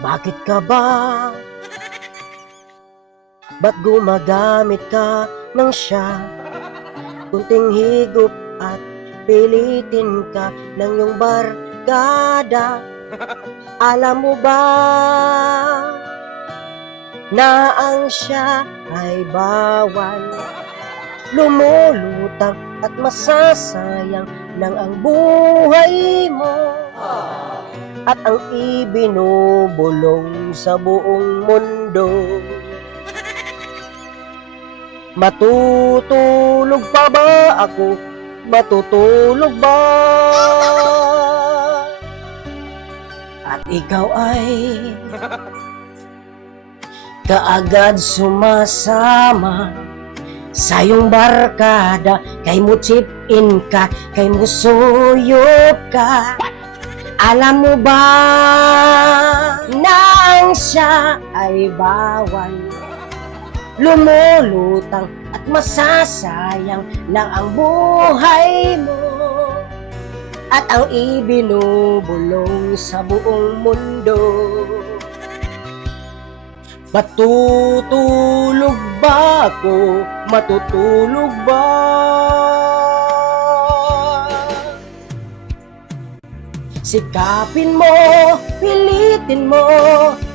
Bakit ka ba? Ba't gumagamit ka ng siya? Kunting higop at pilitin ka ng iyong barkada. Alam mo ba na ang siya ay bawal? Lumulutang at masasayang ng ang buhay mo at ang ibinubulong sa buong mundo. Matutulog pa ba ako? Matutulog ba? At ikaw ay kaagad sumasama sa iyong barkada. Kay mo chip in ka, kay mo suyop ka. Alam mo ba na ang siya ay bawal? Lumulutang at masasayang lang ang buhay mo at ang ibinubulong sa buong mundo. Matutulog ba ako? Matutulog ba? Sikapin mo, pilitin mo,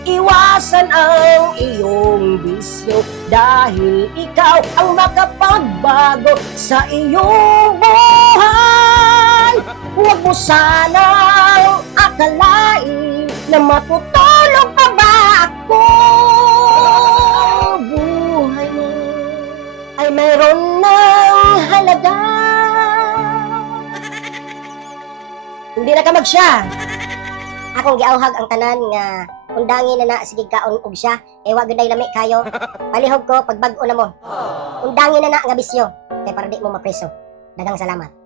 iwasan ang iyong bisyo dahil ikaw ang makapagbago sa iyong buhay. Huwag mo sanang akalain na matutulog pa ba ako. Buhay mo ay mayroon ng halaga. Hindi na ka magsya. Akong giauhag ang tanan nga undangin na sige kaon og siya kay wa gyud lami kayo. Palihog ko pag bag-o na mo. Undangin na nga bisyo kay para di mo mapreso. Daghang salamat.